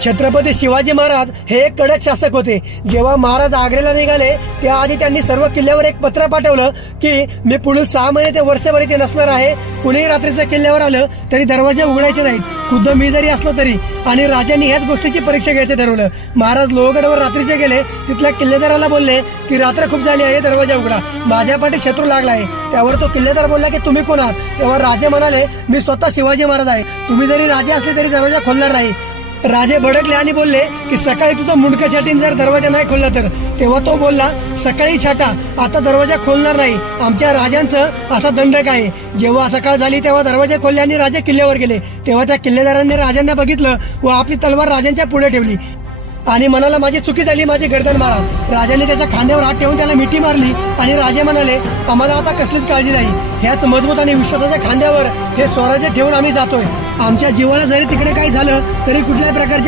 छत्रपती शिवाजी महाराज हे एक कडक शासक होते। जेव्हा महाराज आग्र्याला निघाले त्याआधी त्यांनी सर्व किल्ल्यावर एक पत्र पाठवलं की मी पुढील 6 महिने ते वर्षभर इथे नसणार आहे। कुणीही रात्रीच्या किल्ल्यावर आलं तरी दरवाजे उघडायचे नाहीत, खुद्द मी जरी असलो तरी। आणि राजांनी ह्याच गोष्टीची परीक्षा घ्यायचं ठरवलं। महाराज लोहगडावर रात्रीचे गेले, तिथल्या किल्लेदाराला बोलले की रात्र खूप झाली आहे, दरवाजा उघडा, माझ्या पाठी शत्रू लागला आहे। त्यावर तो किल्लेदार बोलला की तुम्ही कोण आहात? तेव्हा राजे म्हणाले मी स्वतः शिवाजी महाराज आहे, तुम्ही जरी राजे असले तरी दरवाजा खोलणार नाही। राजे भडकले आणि बोलले की सकाळी तुझं मुंडकं छाटीन जर दरवाजा नाही खोलला तर। तेव्हा तो बोलला सकाळी छाटा, आता दरवाजा खोलणार नाही, आमच्या राजांचं असा दंडक आहे। जेव्हा सकाळ झाली तेव्हा दरवाजे खोलले आणि राजे किल्ल्यावर गेले। तेव्हा त्या किल्लेदारांनी राजांना बघितलं व आपली तलवार राजांच्या पुढे ठेवली आणि म्हणाला माझी चुकी झाली, माझी गर्दन मारा। राजाने त्याच्या खांद्यावर हात ठेवून त्याला मिठी मारली आणि राजे म्हणाले आम्हाला आता कसलीच काळजी नाही, ह्याच मजबूत आणि विश्वासाच्या खांद्यावर हे स्वराज्य ठेवून आम्ही जातोय। आमच्या जीवाला जरी तिकडे काही झालं तरी कुठल्याही प्रकारच्या